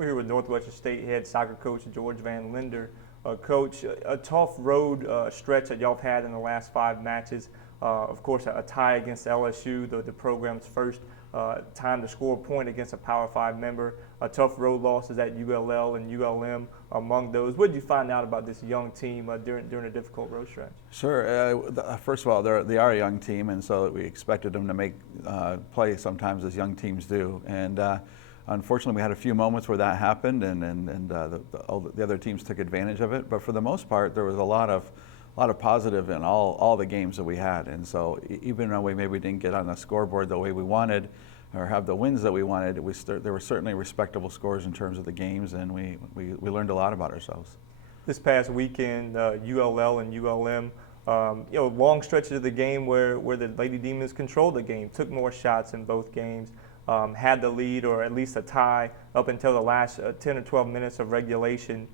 We're here with Northwestern State head soccer coach George Van Linder. Coach, a tough road stretch that y'all have had in the last 5 matches. Of course, a tie against LSU, the program's first time to score a point against a Power 5 member. Tough road losses at ULL and ULM among those. What did you find out about this young team during a difficult road stretch? Sure. First of all, they are a young team, and so we expected them to make play sometimes as young teams do. And unfortunately, we had a few moments where that happened, and the other teams took advantage of it. But for the most part, there was a lot of positive in all the games that we had. And so even though we maybe didn't get on the scoreboard the way we wanted or have the wins that we wanted, there were certainly respectable scores in terms of the games, and we learned a lot about ourselves. This past weekend, ULL and ULM, long stretches of the game where the Lady Demons controlled the game, took more shots in both games, had the lead or at least a tie up until the last 10 or 12 minutes of regulation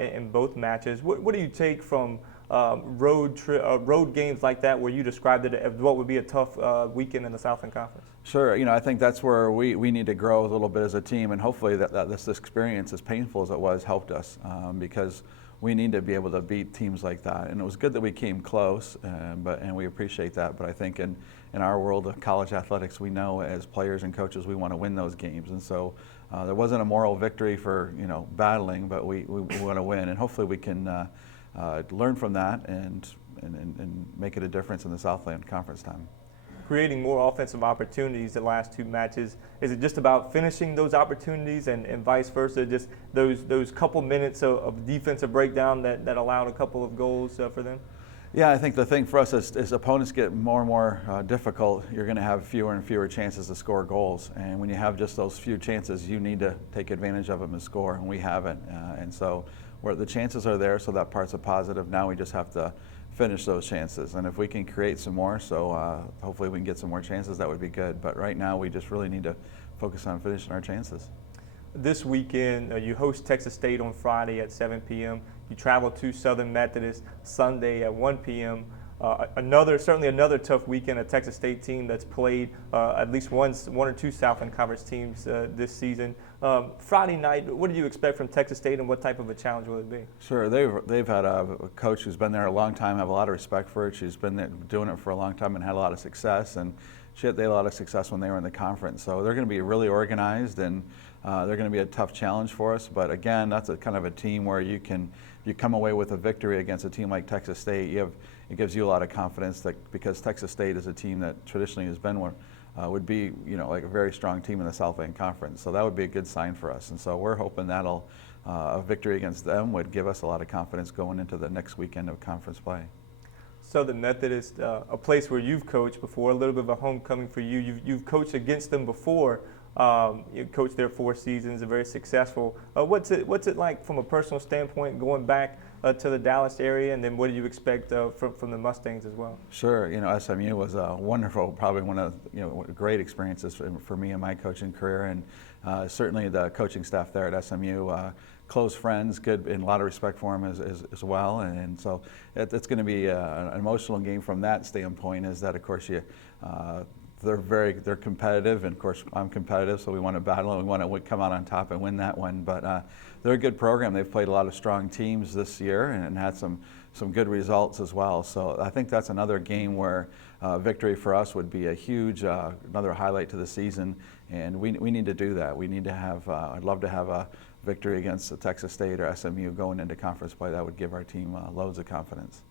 in both matches. What do you take from road games like that, where you described it as what would be a tough weekend in the Southland Conference? Sure. I think that's where we need to grow a little bit as a team, and hopefully this experience, as painful as it was, helped us because we need to be able to beat teams like that. And it was good that we came close, and we appreciate that. But I think in our world of college athletics, we know as players and coaches we want to win those games, and so there wasn't a moral victory for battling, but we want to win, and hopefully we can learn from that and make it a difference in the Southland Conference time. Creating more offensive opportunities the last 2 matches, is it just about finishing those opportunities and vice versa, just those couple minutes of defensive breakdown that allowed a couple of goals for them? Yeah, I think the thing for us is as opponents get more and more difficult, you're going to have fewer and fewer chances to score goals. And when you have just those few chances, you need to take advantage of them and score, and we haven't. And so where the chances are there, so that part's a positive. Now we just have to finish those chances. And if we can create some more, so hopefully we can get some more chances, that would be good. But right now we just really need to focus on finishing our chances. This weekend, you host Texas State on Friday at 7 p.m. You travel to Southern Methodist Sunday at 1 p.m. Certainly another tough weekend. A Texas State team that's played at least one or two Southland Conference teams this season. Friday night, what do you expect from Texas State, and what type of a challenge will it be? Sure, they've had a coach who's been there a long time. Have a lot of respect for it. She's been there doing it for a long time and had a lot of success. And they had a lot of success when they were in the conference. So they're going to be really organized, and they're going to be a tough challenge for us. But again, that's a kind of a team where you come away with a victory against a team like Texas State. It gives you a lot of confidence that because Texas State is a team that traditionally has been one, would be like a very strong team in the Southland Conference. So that would be a good sign for us. And so we're hoping a victory against them would give us a lot of confidence going into the next weekend of conference play. Southern Methodist, a place where you've coached before, a little bit of a homecoming for you. You've coached against them before. You coached there 4 seasons, and very successful. What's it like from a personal standpoint going back to the Dallas area, and then what do you expect from the Mustangs as well? Sure, SMU was a wonderful, probably one of great experiences for me in my coaching career, and certainly the coaching staff there at SMU. Close friends, good, and a lot of respect for them as well, and so it's going to be an emotional game from that standpoint. Is that of course they're competitive, and of course I'm competitive, so we want to battle and we want to come out on top and win that one. But they're a good program. They've played a lot of strong teams this year and had some good results as well. So I think that's another game where victory for us would be a huge another highlight to the season, and we need to do that. We need to have. I'd love to have a victory against Texas State or SMU going into conference play. That would give our team loads of confidence.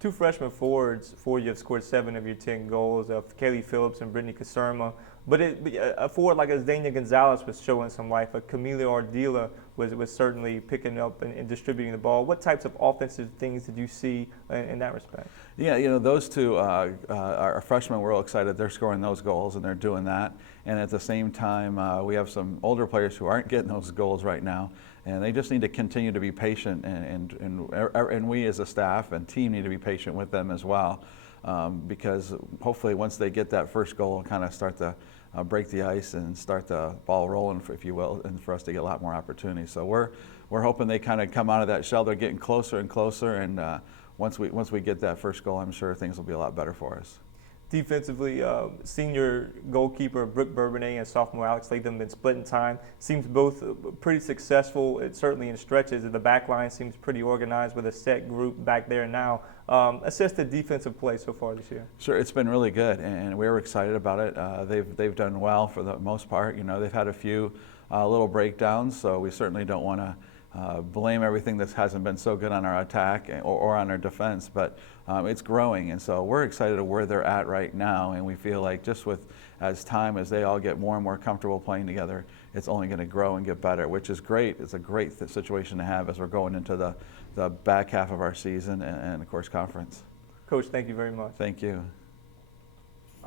2 freshman forwards for you have scored 7 of your 10 goals, Kaylee Phillips and Brittany Caserma. But a forward like Zdania Gonzalez was showing some life. Camila Ardila was certainly picking up and distributing the ball. What types of offensive things did you see in that respect? Yeah, those two are freshmen. We're all excited. They're scoring those goals, and they're doing that. And at the same time, we have some older players who aren't getting those goals right now, and they just need to continue to be patient. And we as a staff and team need to be patient with them as well, because hopefully once they get that first goal, kind of start to break the ice and start the ball rolling, if you will, and for us to get a lot more opportunities. So we're hoping they kind of come out of that shell. They're getting closer and closer, and once we get that first goal, I'm sure things will be a lot better for us. defensively. Senior goalkeeper Brooke Bourbonnais and sophomore Alex Latham have been splitting time. Seems both pretty successful, certainly in stretches. The back line seems pretty organized with a set group back there now. Assess the defensive play so far this year. Sure, it's been really good, and we were excited about it. They've done well for the most part. You know, they've had a few little breakdowns, so we certainly don't want to blame everything that hasn't been so good on our attack or on our defense, but it's growing, and so we're excited of where they're at right now, and we feel like just as they all get more and more comfortable playing together, it's only going to grow and get better, which is great. It's a great situation to have as we're going into the back half of our season and of course, conference. Coach, thank you very much. Thank you.